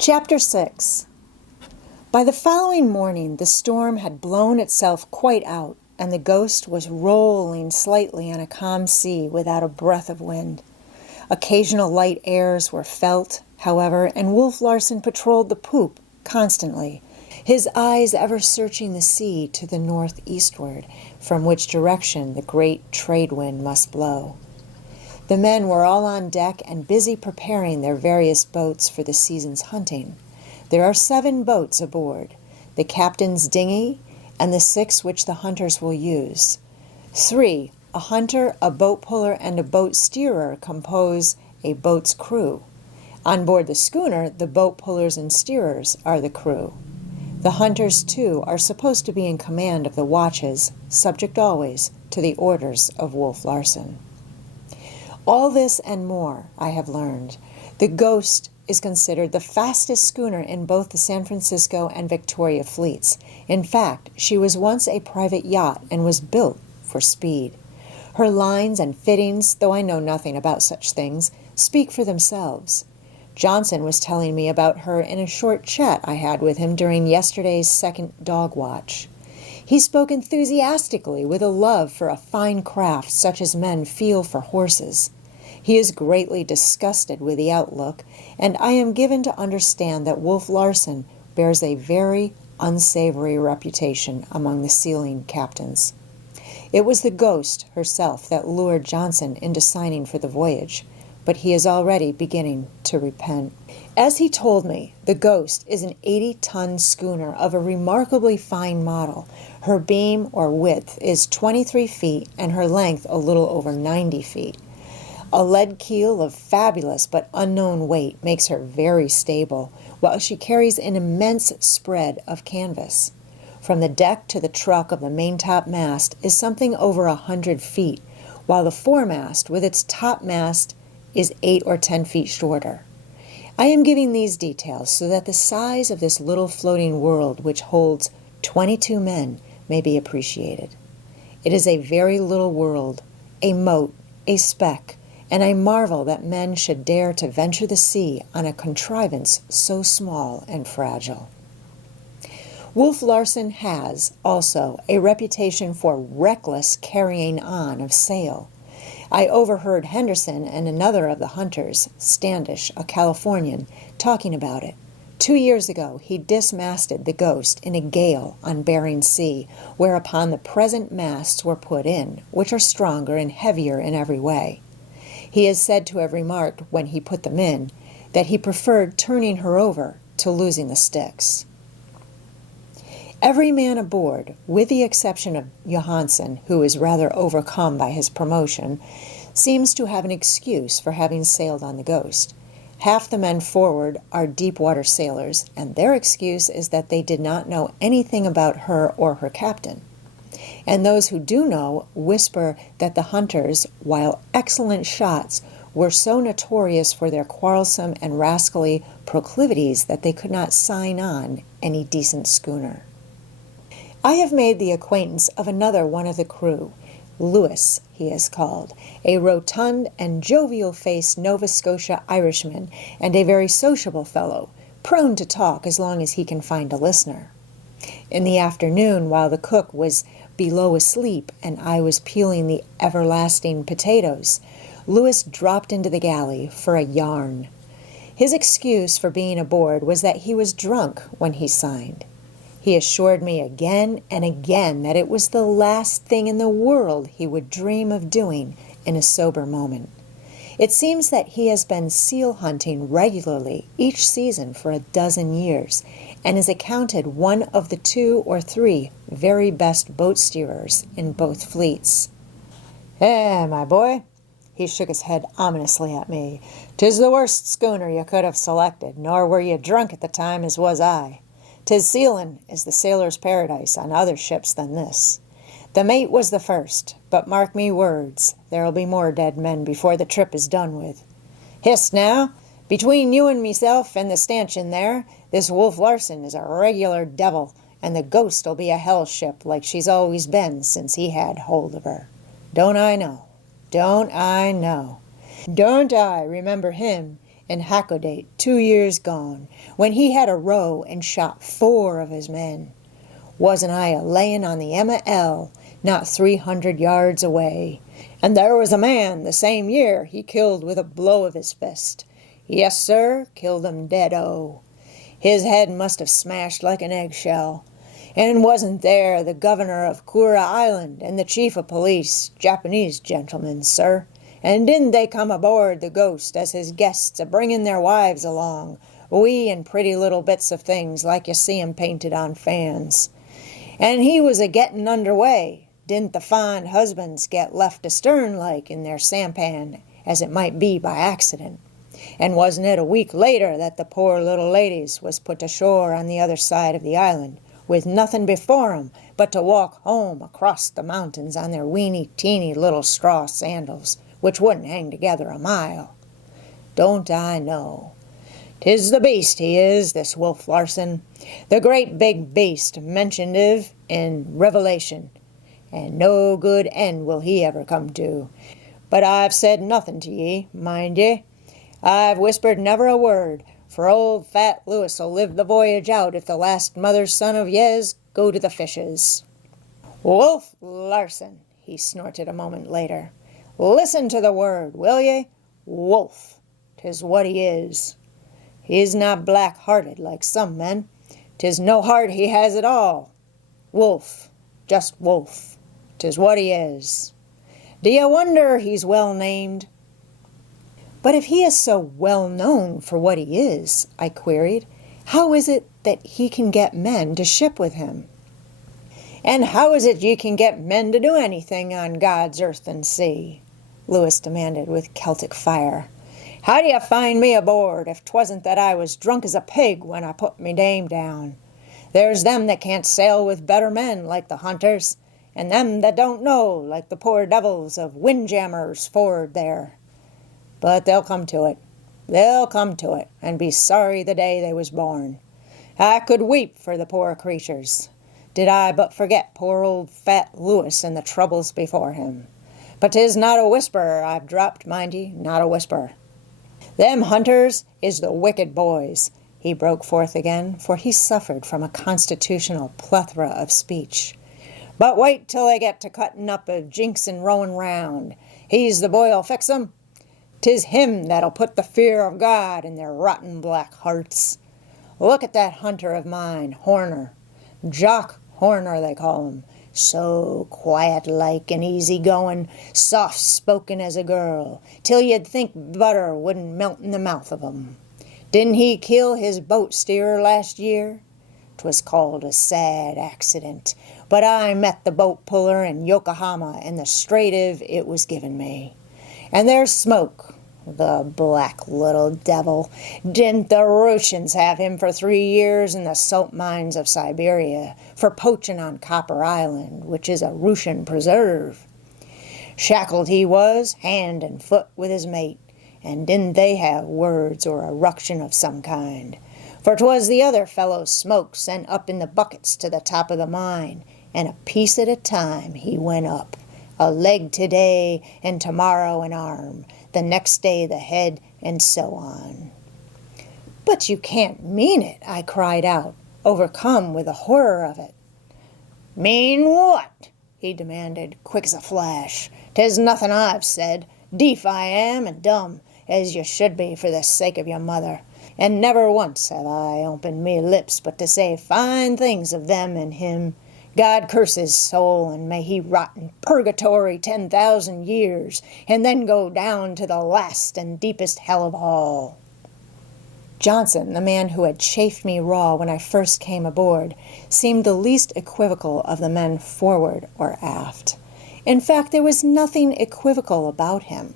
Chapter 6. By the following morning, the storm had blown itself quite out, and the Ghost was rolling slightly on a calm sea without a breath of wind. Occasional light airs were felt, however, and Wolf Larson patrolled the poop constantly, his eyes ever searching the sea to the northeastward, from which direction the great trade wind must blow. The men were all on deck and busy preparing their various boats for the season's hunting. There are 7 boats aboard, the captain's dinghy, and the 6 which the hunters will use. 3, a hunter, a boat puller, and a boat steerer compose a boat's crew. On board the schooner, the boat pullers and steerers are the crew. The hunters, too, are supposed to be in command of the watches, subject always to the orders of Wolf Larson. All this and more I have learned. The Ghost is considered the fastest schooner in both the San Francisco and Victoria fleets. In fact, she was once a private yacht and was built for speed. Her lines and fittings, though I know nothing about such things, speak for themselves. Johnson was telling me about her in a short chat I had with him during yesterday's second dog watch. He spoke enthusiastically with a love for a fine craft such as men feel for horses. He is greatly disgusted with the outlook, and I am given to understand that Wolf Larson bears a very unsavory reputation among the sealing captains. It was the Ghost herself that lured Johnson into signing for the voyage, but he is already beginning to repent. As he told me, the Ghost is an 80-ton schooner of a remarkably fine model. Her beam or width is 23 feet and her length a little over 90 feet. A lead keel of fabulous but unknown weight makes her very stable, while she carries an immense spread of canvas. From the deck to the truck of the maintop mast is something over 100 feet, while the foremast with its topmast is 8 or 10 feet shorter. I am giving these details so that the size of this little floating world, which holds 22 men, may be appreciated. It is a very little world, a mote, a speck, and I marvel that men should dare to venture the sea on a contrivance so small and fragile. Wolf Larson has, also, a reputation for reckless carrying on of sail. I overheard Henderson and another of the hunters, Standish, a Californian, talking about it. 2 years ago, he dismasted the Ghost in a gale on Bering Sea, whereupon the present masts were put in, which are stronger and heavier in every way. He is said to have remarked, when he put them in, that he preferred turning her over to losing the sticks. Every man aboard, with the exception of Johansen, who is rather overcome by his promotion, seems to have an excuse for having sailed on the Ghost. Half the men forward are deep-water sailors, and their excuse is that they did not know anything about her or her captain. And those who do know whisper that the hunters, while excellent shots, were so notorious for their quarrelsome and rascally proclivities that they could not sign on any decent schooner. I have made the acquaintance of another one of the crew. Lewis, he is called, a rotund and jovial-faced Nova Scotia Irishman, and a very sociable fellow, prone to talk as long as he can find a listener. In the afternoon, while the cook was below asleep and I was peeling the everlasting potatoes, Lewis dropped into the galley for a yarn. His excuse for being aboard was that he was drunk when he signed. He assured me again and again that it was the last thing in the world he would dream of doing in a sober moment. It seems that he has been seal hunting regularly each season for 12 years, and is accounted one of the 2 or 3 very best boat steerers in both fleets. My boy," he shook his head ominously at me, "'tis the worst schooner you could have selected, nor were you drunk at the time as was I. 'Tis sealin' is the sailor's paradise on other ships than this. The mate was the first, but mark me words, there'll be more dead men before the trip is done with. Hist now, between you and meself and the stanchion there, this Wolf Larson is a regular devil, and the Ghost'll be a hell ship like she's always been since he had hold of her. Don't I know? Don't I know? Don't I remember him in Hakodate 2 years gone, when he had a row and shot 4 of his men. Wasn't I a-layin' on the Emma L, not 300 yards away? And there was a man the same year he killed with a blow of his fist. Yes, sir, killed him dead-o. His head must have smashed like an eggshell. And wasn't there the governor of Kura Island and the chief of police, Japanese gentlemen, sir? And didn't they come aboard the Ghost as his guests, a-bringin' their wives along, wee and pretty little bits of things like you see 'em painted on fans? And he was a-gettin' under way. Didn't the fond husbands get left astern like in their sampan, as it might be by accident? And wasn't it a week later that the poor little ladies was put ashore on the other side of the island, with nothing before 'em but to walk home across the mountains on their weeny-teeny little straw sandals, which wouldn't hang together a mile? Don't I know? 'Tis the beast he is, this Wolf Larson, the great big beast mentioned of in Revelation, and no good end will he ever come to. But I've said nothing to ye, mind ye. I've whispered never a word, for old fat Lewis'll live the voyage out if the last mother's son of Yez go to the fishes. Wolf Larson, he snorted a moment later. Listen to the word, will ye? Wolf, 'tis what he is. He's not black-hearted like some men. 'Tis no heart he has at all. Wolf, just wolf, 'tis what he is. Do you wonder he's well named? But if he is so well known for what he is, I queried, how is it that he can get men to ship with him? And how is it you can get men to do anything on God's earth and sea? Lewis demanded with Celtic fire. How do you find me aboard if 'twasn't that I was drunk as a pig when I put me name down? There's them that can't sail with better men like the hunters, and them that don't know like the poor devils of windjammers for'ard there. But they'll come to it. They'll come to it, and be sorry the day they was born. I could weep for the poor creatures, did I but forget poor old fat Lewis and the troubles before him. But 'tis not a whisper I've dropped, mind ye, not a whisper. Them hunters is the wicked boys, he broke forth again, for he suffered from a constitutional plethora of speech. But wait till they get to cutting up of jinks and rowing round. He's the boy'll fix 'em. 'Tis him that'll put the fear of God in their rotten black hearts. Look at that hunter of mine, Horner. Jock Horner they call him. So quiet-like and easy-going, soft-spoken as a girl, till you'd think butter wouldn't melt in the mouth of 'em. Didn't he kill his boat steerer last year? 'Twas called a sad accident, but I met the boat puller in Yokohama in the strait of it was given me. And there's Smoke, the black little devil. Didn't the Russians have him for 3 years in the salt mines of Siberia for poaching on Copper Island, which is a Russian preserve? Shackled he was, hand and foot, with his mate, and didn't they have words or a ruction of some kind? For 'twas the other fellow Smoke sent up in the buckets to the top of the mine, and a piece at a time he went up. A leg today, and tomorrow an arm, the next day the head, and so on. But you can't mean it, I cried out, overcome with the horror of it. Mean what? He demanded, quick as a flash. 'Tis nothing I've said. Deef I am and dumb, as you should be for the sake of your mother. And never once have I opened me lips but to say fine things of them and him. God curse his soul, and may he rot in purgatory 10,000 years, and then go down to the last and deepest hell of all. Johnson, the man who had chafed me raw when I first came aboard, seemed the least equivocal of the men forward or aft. In fact, there was nothing equivocal about him.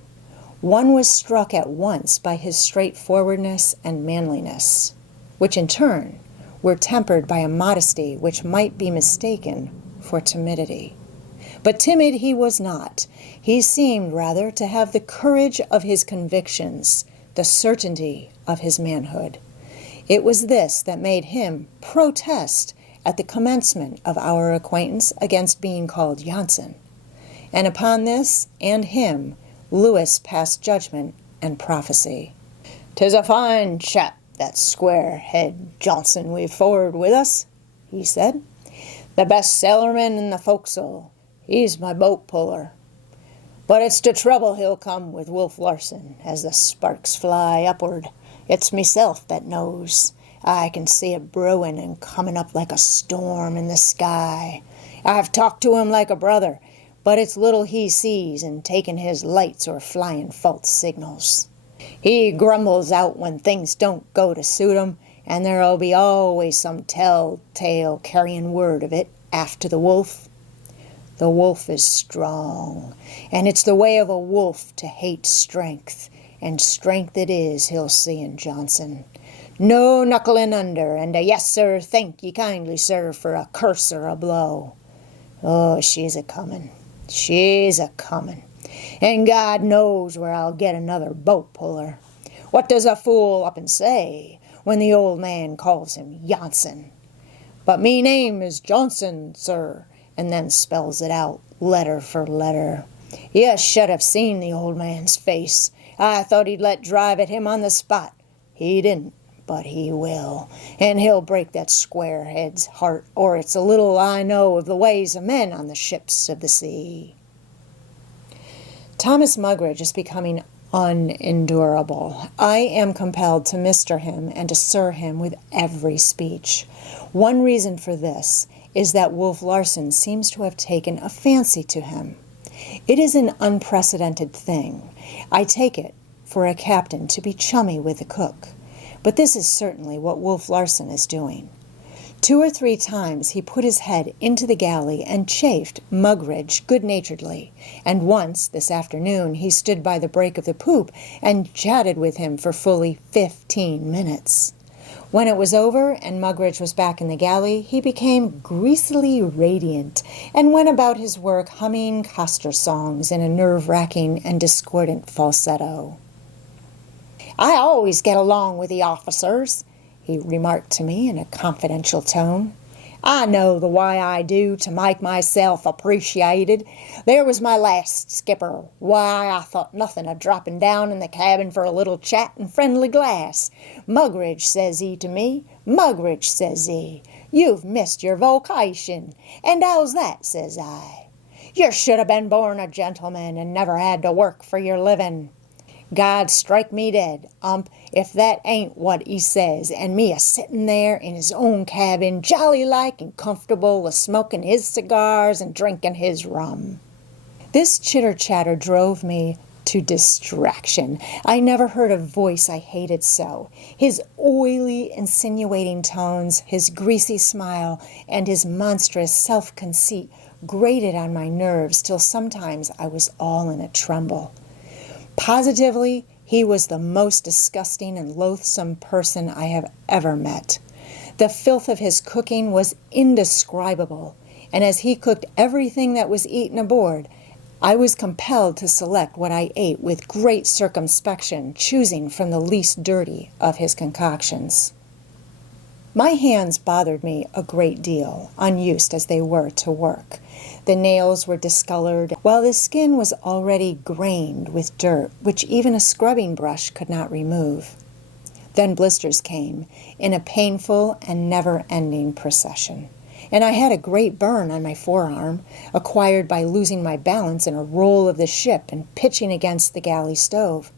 One was struck at once by his straightforwardness and manliness, which in turn were tempered by a modesty which might be mistaken for timidity. But timid he was not. He seemed rather to have the courage of his convictions, the certainty of his manhood. It was this that made him protest at the commencement of our acquaintance against being called Janssen. And upon this and him, Lewis passed judgment and prophecy. "'Tis a fine chap, that square-head Johnson we've forward with us," he said. "The best sailorman in the forecastle. He's my boat puller. But it's to trouble he'll come with Wolf Larson as the sparks fly upward. It's meself that knows. I can see it brewing and coming up like a storm in the sky. I've talked to him like a brother, but it's little he sees in taking his lights or flying false signals. He grumbles out when things don't go to suit him, and there'll be always some tell-tale carrying word of it after the wolf. The wolf is strong, and it's the way of a wolf to hate strength, and strength it is he'll see in Johnson. No knuckling under, and a yes, sir, thank ye kindly, sir, for a curse or a blow. Oh, she's a-comin', she's a-comin', and God knows where I'll get another boat puller. What does a fool up and say when the old man calls him Johnson? But me name is Johnson, sir, and then spells it out, letter for letter. You should have seen the old man's face. I thought he'd let drive at him on the spot. He didn't, but he will, and he'll break that squarehead's heart, or it's a little I know of the ways of men on the ships of the sea. Thomas Mugridge is becoming unendurable. I am compelled to Mr. him and to Sir him with every speech. One reason for this is that Wolf Larson seems to have taken a fancy to him. It is an unprecedented thing. I take it for a captain to be chummy with the cook, but this is certainly what Wolf Larson is doing. 2 or 3 times he put his head into the galley and chaffed Mugridge good-naturedly, and once, this afternoon, he stood by the break of the poop and chatted with him for fully 15 minutes. When it was over and Mugridge was back in the galley, he became greasily radiant and went about his work humming coster songs in a nerve-wracking and discordant falsetto. "I always get along with the officers," he remarked to me in a confidential tone. "I know the way I do to make myself appreciated. There was my last skipper. Why, I thought nothing of dropping down in the cabin for a little chat and friendly glass. Mugridge, says he to me, Mugridge, says he, you've missed your vocation. And how's that, says I. You should have been born a gentleman and never had to work for your living. God strike me dead, if that ain't what he says, and me a-sitting there in his own cabin, jolly-like and comfortable, a-smoking his cigars and drinking his rum." This chitter-chatter drove me to distraction. I never heard a voice I hated so. His oily, insinuating tones, his greasy smile, and his monstrous self-conceit grated on my nerves till sometimes I was all in a tremble. Positively, he was the most disgusting and loathsome person I have ever met. The filth of his cooking was indescribable, and as he cooked everything that was eaten aboard, I was compelled to select what I ate with great circumspection, choosing from the least dirty of his concoctions. My hands bothered me a great deal, unused as they were to work. The nails were discolored, while the skin was already grained with dirt, which even a scrubbing brush could not remove. Then blisters came, in a painful and never-ending procession, and I had a great burn on my forearm, acquired by losing my balance in a roll of the ship and pitching against the galley stove.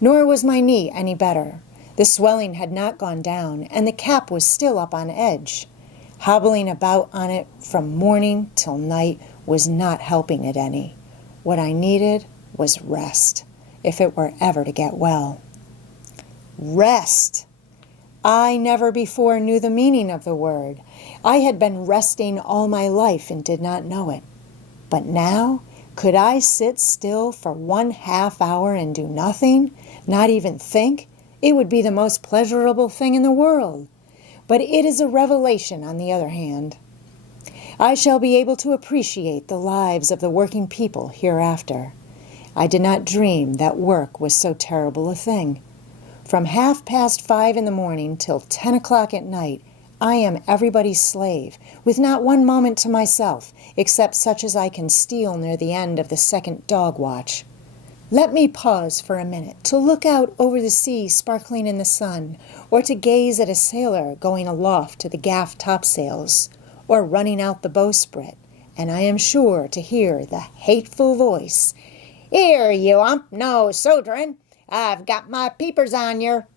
Nor was my knee any better. The swelling had not gone down, and the cap was still up on edge. Hobbling about on it from morning till night was not helping it any. What I needed was rest, if it were ever to get well. Rest! I never before knew the meaning of the word. I had been resting all my life and did not know it. But now, could I sit still for 1/2 hour and do nothing, not even think? It would be the most pleasurable thing in the world. But it is a revelation, on the other hand. I shall be able to appreciate the lives of the working people hereafter. I did not dream that work was so terrible a thing. From 5:30 in the morning till 10 o'clock at night, I am everybody's slave, with not one moment to myself, except such as I can steal near the end of the second dog watch. Let me pause for a minute to look out over the sea sparkling in the sun, or to gaze at a sailor going aloft to the gaff topsails, or running out the bowsprit, and I am sure to hear the hateful voice, "Here, you hump-nosed soldierin', I've got my peepers on yer."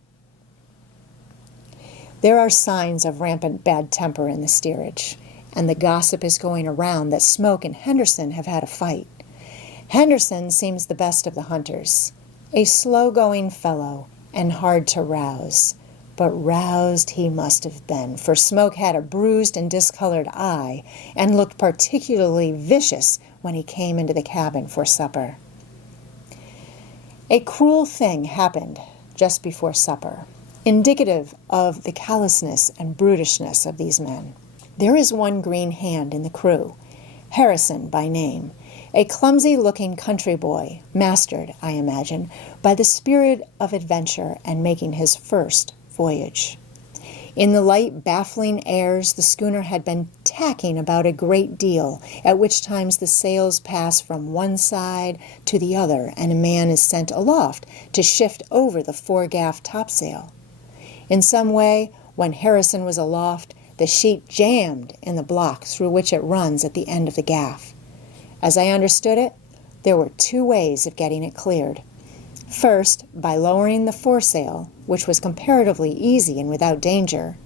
There are signs of rampant bad temper in the steerage, and the gossip is going around that Smoke and Henderson have had a fight. Henderson seems the best of the hunters, a slow-going fellow and hard to rouse. But roused he must have been, for Smoke had a bruised and discolored eye and looked particularly vicious when he came into the cabin for supper. A cruel thing happened just before supper, indicative of the callousness and brutishness of these men. There is one green hand in the crew, Harrison by name, a clumsy-looking country boy, mastered, I imagine, by the spirit of adventure and making his first voyage. In the light, baffling airs, the schooner had been tacking about a great deal, at which times the sails pass from one side to the other, and a man is sent aloft to shift over the foregaff topsail. In some way, when Harrison was aloft, the sheet jammed in the block through which it runs at the end of the gaff. As I understood it, there were two ways of getting it cleared. First, by lowering the foresail, which was comparatively easy and without danger,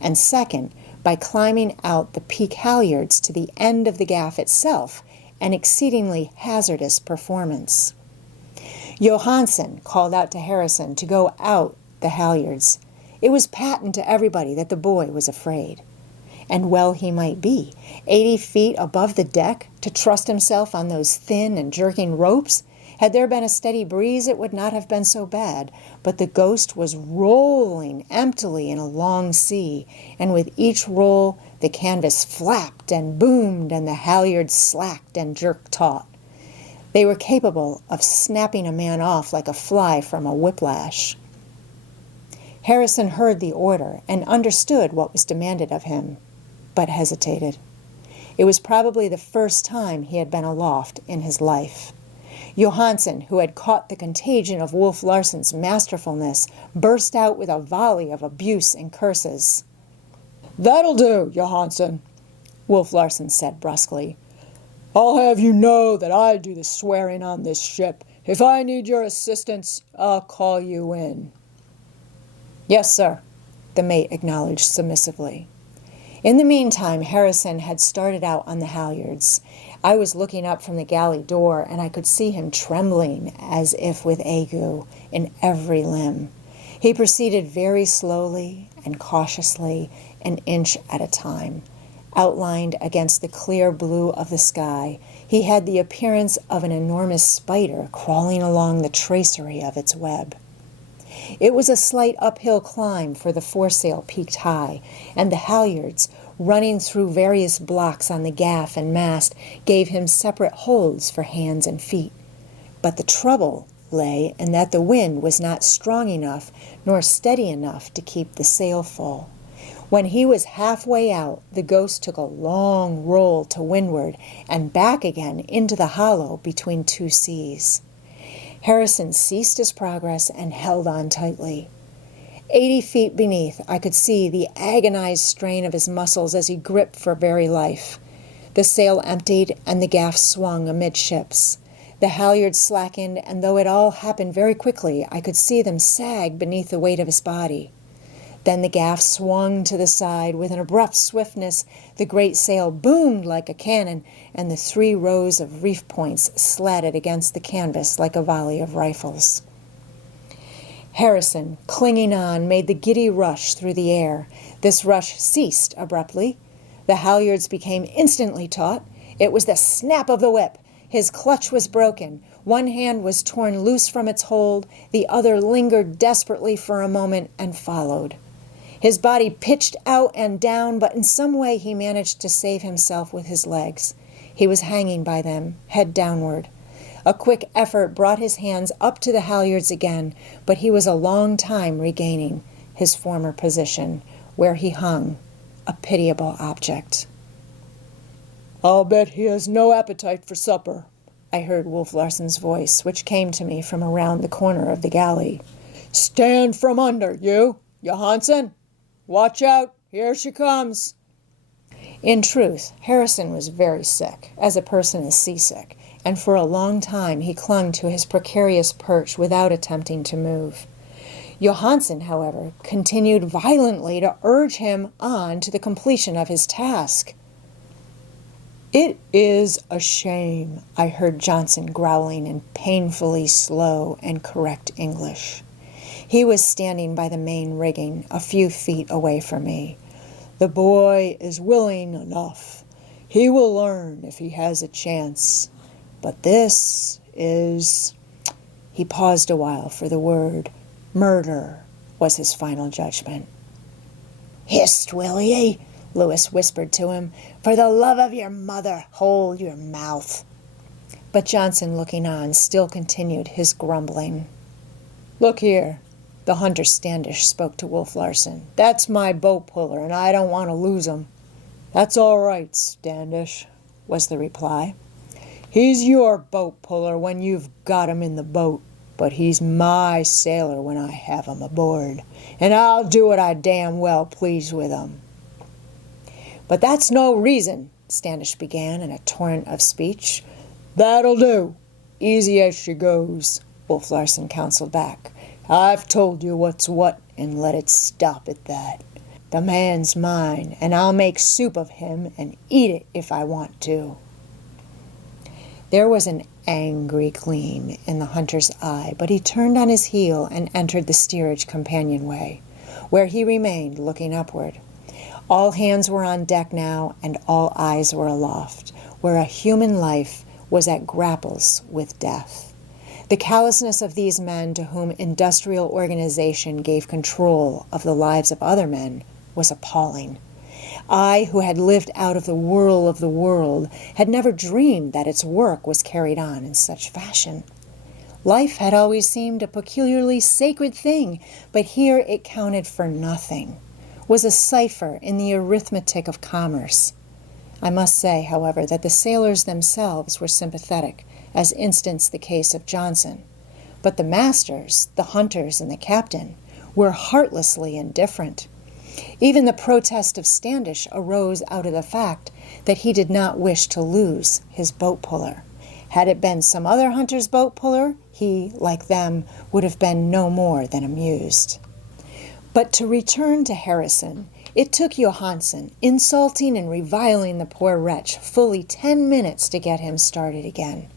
and second, by climbing out the peak halyards to the end of the gaff itself, an exceedingly hazardous performance. Johansen called out to Harrison to go out the halyards. It was patent to everybody that the boy was afraid. And well he might be, 80 feet above the deck, to trust himself on those thin and jerking ropes. Had there been a steady breeze, it would not have been so bad, but the Ghost was rolling emptily in a long sea, and with each roll the canvas flapped and boomed and the halyards slacked and jerked taut. They were capable of snapping a man off like a fly from a whiplash. Harrison heard the order and understood what was demanded of him, but hesitated. It was probably the first time he had been aloft in his life. Johansen, who had caught the contagion of Wolf Larson's masterfulness, burst out with a volley of abuse and curses. "That'll do, Johansen," Wolf Larson said brusquely. "I'll have you know that I do the swearing on this ship. If I need your assistance, I'll call you in." "Yes, sir," the mate acknowledged submissively. In the meantime, Harrison had started out on the halyards. I was looking up from the galley door, and I could see him trembling as if with ague in every limb. He proceeded very slowly and cautiously, an inch at a time. Outlined against the clear blue of the sky, he had the appearance of an enormous spider crawling along the tracery of its web. It was a slight uphill climb, for the foresail peaked high, and the halyards, running through various blocks on the gaff and mast, gave him separate holds for hands and feet. But the trouble lay in that the wind was not strong enough nor steady enough to keep the sail full. When he was halfway out, the Ghost took a long roll to windward and back again into the hollow between two seas. Harrison ceased his progress and held on tightly. 80 feet beneath, I could see the agonized strain of his muscles as he gripped for very life. The sail emptied and the gaff swung amidships. The halyards slackened, and though it all happened very quickly, I could see them sag beneath the weight of his body. Then the gaff swung to the side. With an abrupt swiftness, the great sail boomed like a cannon, and the 3 rows of reef points slatted against the canvas like a volley of rifles. Harrison, clinging on, made the giddy rush through the air. This rush ceased abruptly. The halyards became instantly taut. It was the snap of the whip. His clutch was broken. One hand was torn loose from its hold. The other lingered desperately for a moment and followed. His body pitched out and down, but in some way he managed to save himself with his legs. He was hanging by them, head downward. A quick effort brought his hands up to the halyards again, but he was a long time regaining his former position, where he hung, a pitiable object. "I'll bet he has no appetite for supper," I heard Wolf Larson's voice, which came to me from around the corner of the galley. "Stand from under, you! Johansen! Watch out! Here she comes!" In truth, Harrison was very sick, as a person is seasick, and for a long time he clung to his precarious perch without attempting to move. Johansen, however, continued violently to urge him on to the completion of his task. "It is a shame," I heard Johnson growling in painfully slow and correct English. He was standing by the main rigging, a few feet away from me. "The boy is willing enough. He will learn if he has a chance. But this is—" He paused a while for the word. "Murder," was his final judgment. "Hist, will ye?" Lewis whispered to him. "For the love of your mother, hold your mouth." But Johnson, looking on, still continued his grumbling. "Look here," the hunter Standish spoke to Wolf Larson. "That's my boat puller, and I don't want to lose him." "That's all right, Standish," was the reply. "He's your boat puller when you've got him in the boat, but he's my sailor when I have him aboard, and I'll do what I damn well please with him." "But that's no reason," Standish began in a torrent of speech. "That'll do. Easy as she goes," Wolf Larson counseled back. "I've told you what's what, and let it stop at that. The man's mine, and I'll make soup of him and eat it if I want to." There was an angry gleam in the hunter's eye, but he turned on his heel and entered the steerage companionway, where he remained looking upward. All hands were on deck now, and all eyes were aloft, where a human life was at grapples with death. The callousness of these men to whom industrial organization gave control of the lives of other men was appalling. I, who had lived out of the whirl of the world, had never dreamed that its work was carried on in such fashion. Life had always seemed a peculiarly sacred thing, but here it counted for nothing, was a cipher in the arithmetic of commerce. I must say, however, that the sailors themselves were sympathetic, as instanced the case of Johnson. But the masters, the hunters, and the captain were heartlessly indifferent. Even the protest of Standish arose out of the fact that he did not wish to lose his boat puller. Had it been some other hunter's boat puller, he, like them, would have been no more than amused. But to return to Harrison, it took Johansen, insulting and reviling the poor wretch, fully 10 minutes to get him started again.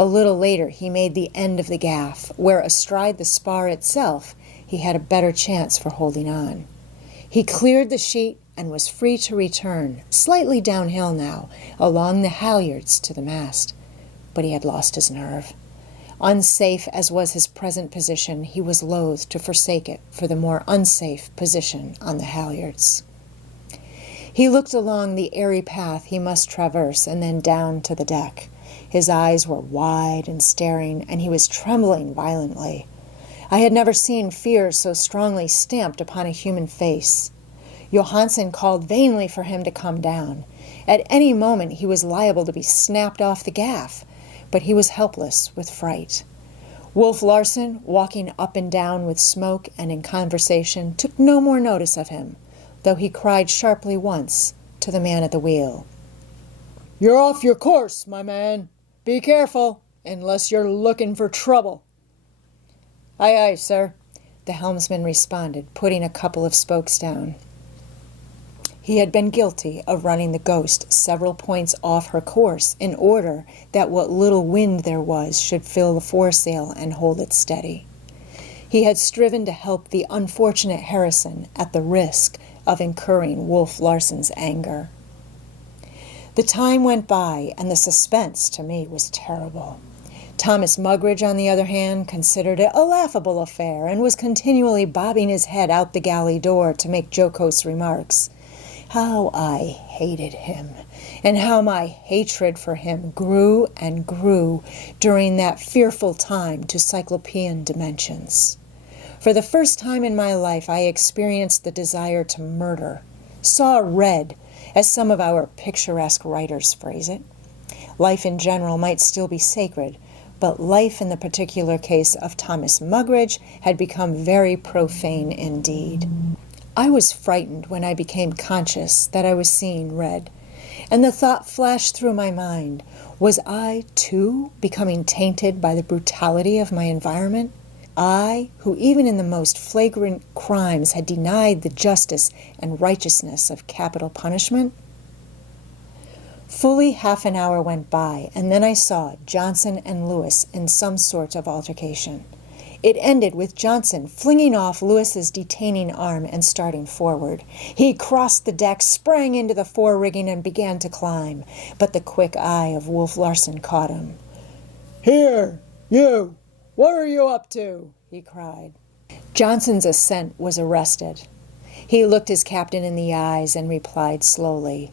A little later he made the end of the gaff, where astride the spar itself he had a better chance for holding on. He cleared the sheet and was free to return, slightly downhill now, along the halyards to the mast. But he had lost his nerve. Unsafe as was his present position, he was loath to forsake it for the more unsafe position on the halyards. He looked along the airy path he must traverse and then down to the deck. His eyes were wide and staring, and he was trembling violently. I had never seen fear so strongly stamped upon a human face. Johansen called vainly for him to come down. At any moment he was liable to be snapped off the gaff, but he was helpless with fright. Wolf Larson, walking up and down with smoke and in conversation, took no more notice of him, though he cried sharply once to the man at the wheel. "You're off your course, my man. Be careful, unless you're looking for trouble." "Aye, aye, sir," the helmsman responded, putting a couple of spokes down. He had been guilty of running the Ghost several points off her course in order that what little wind there was should fill the foresail and hold it steady. He had striven to help the unfortunate Harrison at the risk of incurring Wolf Larson's anger. The time went by, and the suspense to me was terrible. Thomas Mugridge, on the other hand, considered it a laughable affair and was continually bobbing his head out the galley door to make jocose remarks. How I hated him, and how my hatred for him grew and grew during that fearful time to cyclopean dimensions. For the first time in my life I experienced the desire to murder, saw red, as some of our picturesque writers phrase it. Life in general might still be sacred, but life in the particular case of Thomas Mugridge had become very profane indeed. I was frightened when I became conscious that I was seeing red, and the thought flashed through my mind, was I, too, becoming tainted by the brutality of my environment? I, who even in the most flagrant crimes had denied the justice and righteousness of capital punishment? Fully half an hour went by, and then I saw Johnson and Lewis in some sort of altercation. It ended with Johnson flinging off Lewis's detaining arm and starting forward. He crossed the deck, sprang into the fore-rigging, and began to climb, but the quick eye of Wolf Larson caught him. "Here, you! What are you up to?" he cried. Johnson's assent was arrested. He looked his captain in the eyes and replied slowly,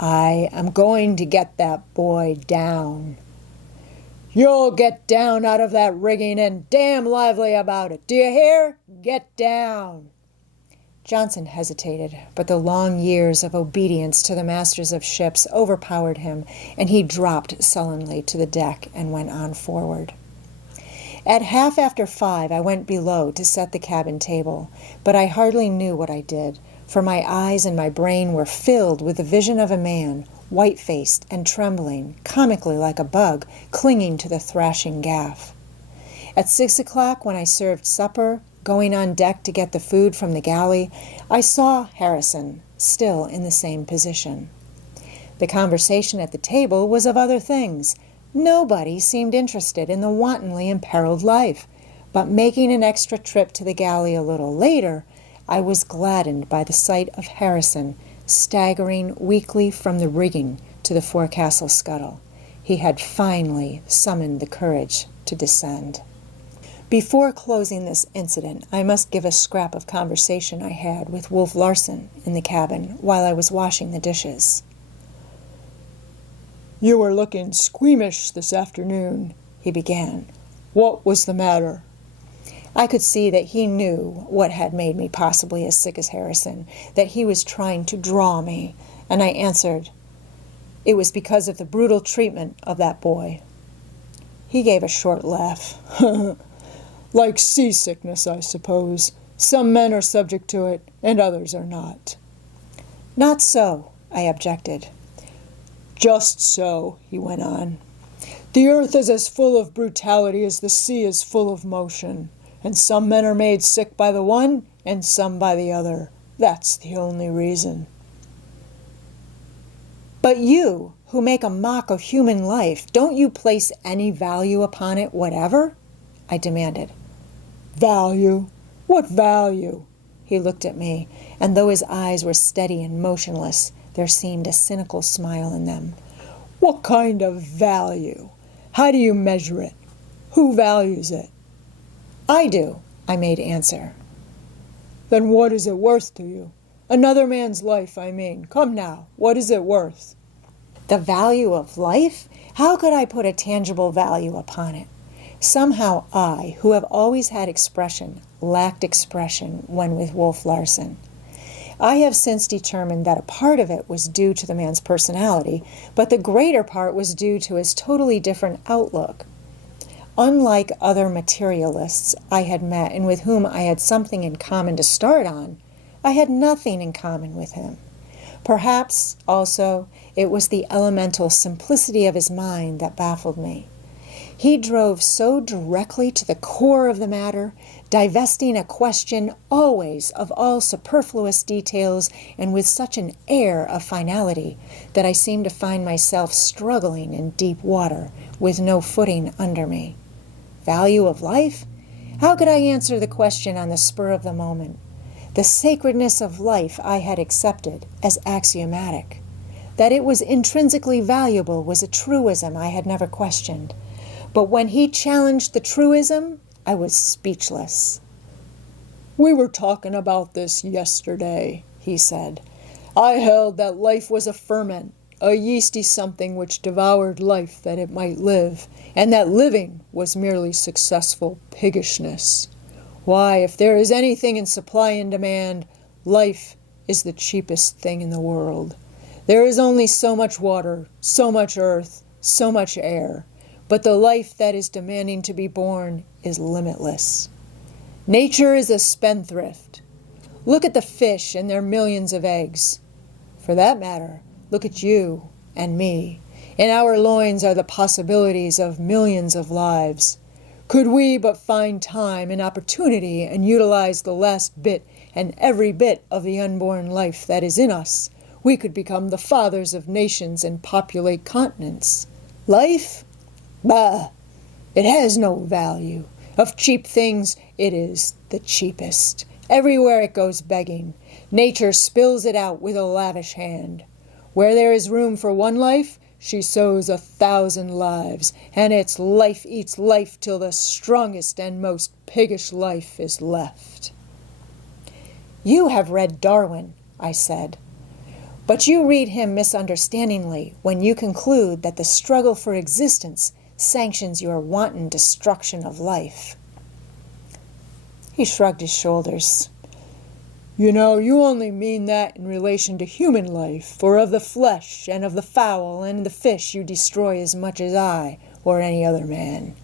"I am going to get that boy down." "You'll get down out of that rigging, and damn lively about it. Do you hear? Get down." Johnson hesitated, but the long years of obedience to the masters of ships overpowered him, and he dropped sullenly to the deck and went on forward. At 5:30, I went below to set the cabin table, but I hardly knew what I did, for my eyes and my brain were filled with the vision of a man, white-faced and trembling, comically like a bug, clinging to the thrashing gaff. At 6 o'clock, when I served supper, going on deck to get the food from the galley, I saw Harrison, still in the same position. The conversation at the table was of other things. Nobody seemed interested in the wantonly imperiled life, but making an extra trip to the galley a little later, I was gladdened by the sight of Harrison staggering weakly from the rigging to the forecastle scuttle. He had finally summoned the courage to descend. Before closing this incident, I must give a scrap of conversation I had with Wolf Larson in the cabin while I was washing the dishes. "You were looking squeamish this afternoon," he began. "What was the matter?" I could see that he knew what had made me possibly as sick as Harrison, that he was trying to draw me, and I answered, "It was because of the brutal treatment of that boy." He gave a short laugh. "Like seasickness, I suppose. Some men are subject to it, and others are not." "Not so," I objected. "Just so," he went on. "The earth is as full of brutality as the sea is full of motion. And some men are made sick by the one, and some by the other. That's the only reason." "But you, who make a mock of human life, don't you place any value upon it whatever?" I demanded. "Value? What value?" He looked at me, and though his eyes were steady and motionless, there seemed a cynical smile in them. "What kind of value? How do you measure it? Who values it?" "I do," I made answer. "Then what is it worth to you? Another man's life, I mean. Come now, what is it worth?" The value of life? How could I put a tangible value upon it? Somehow I, who have always had expression, lacked expression when with Wolf Larson. I have since determined that a part of it was due to the man's personality, but the greater part was due to his totally different outlook. Unlike other materialists I had met and with whom I had something in common to start on, I had nothing in common with him. Perhaps, also, it was the elemental simplicity of his mind that baffled me. He drove so directly to the core of the matter, divesting a question always of all superfluous details and with such an air of finality that I seemed to find myself struggling in deep water with no footing under me. Value of life? How could I answer the question on the spur of the moment? The sacredness of life I had accepted as axiomatic. That it was intrinsically valuable was a truism I had never questioned. But when he challenged the truism, I was speechless. "We were talking about this yesterday," he said. "I held that life was a ferment, a yeasty something which devoured life that it might live, and that living was merely successful piggishness. Why, if there is anything in supply and demand, life is the cheapest thing in the world. There is only so much water, so much earth, so much air, but the life that is demanding to be born is limitless. Nature is a spendthrift. Look at the fish and their millions of eggs. For that matter, look at you and me. In our loins are the possibilities of millions of lives. Could we but find time and opportunity and utilize the last bit and every bit of the unborn life that is in us, we could become the fathers of nations and populate continents. Life? Bah! It has no value. Of cheap things, it is the cheapest. Everywhere it goes begging. Nature spills it out with a lavish hand. Where there is room for one life, she sows 1,000 lives, and its life eats life till the strongest and most piggish life is left. You have read Darwin, I said, but you read him misunderstandingly when you conclude that the struggle for existence sanctions your wanton destruction of life. He shrugged his shoulders. You know, you only mean that in relation to human life, for of the flesh and of the fowl and the fish you destroy as much as I or any other man.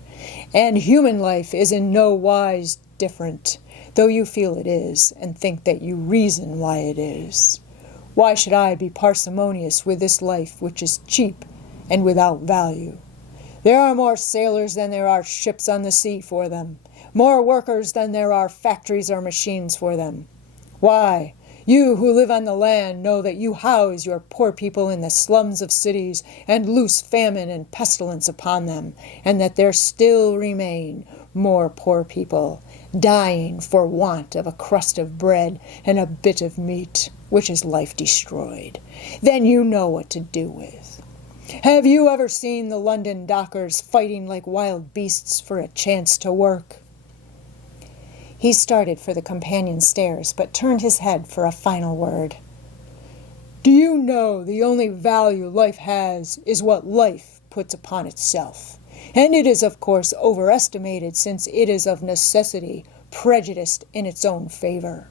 And human life is in no wise different, though you feel it is, and think that you reason why it is. Why should I be parsimonious with this life which is cheap and without value? There are more sailors than there are ships on the sea for them, more workers than there are factories or machines for them. Why, you who live on the land know that you house your poor people in the slums of cities and loose famine and pestilence upon them, and that there still remain more poor people, dying for want of a crust of bread and a bit of meat, which is life destroyed. Then you know what to do with. Have you ever seen the London dockers fighting like wild beasts for a chance to work? He started for the companion stairs, but turned his head for a final word. Do you know the only value life has is what life puts upon itself? And it is, of course, overestimated, since it is of necessity prejudiced in its own favor.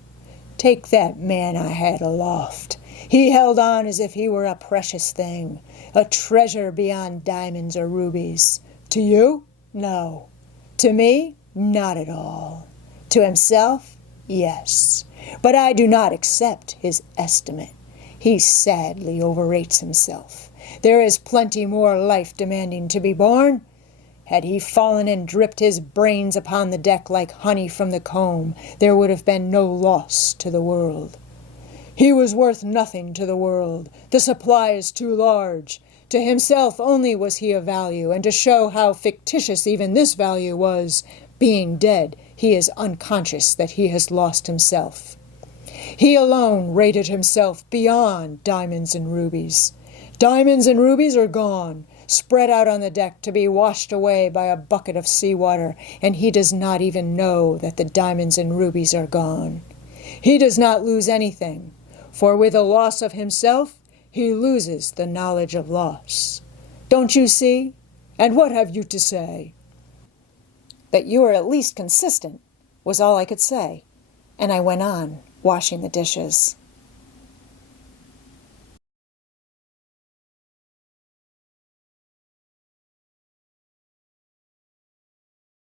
Take that man I had aloft. He held on as if he were a precious thing, a treasure beyond diamonds or rubies. To you? No. To me? Not at all. To himself? Yes. But I do not accept his estimate. He sadly overrates himself. There is plenty more life demanding to be born. Had he fallen and dripped his brains upon the deck like honey from the comb, there would have been no loss to the world. He was worth nothing to the world. The supply is too large. To himself only was he of value, and to show how fictitious even this value was, being dead, he is unconscious that he has lost himself. He alone rated himself beyond diamonds and rubies. Diamonds and rubies are gone, spread out on the deck to be washed away by a bucket of seawater, and he does not even know that the diamonds and rubies are gone. He does not lose anything, for with the loss of himself, he loses the knowledge of loss. Don't you see? And what have you to say? That you are at least consistent was all I could say, and I went on washing the dishes.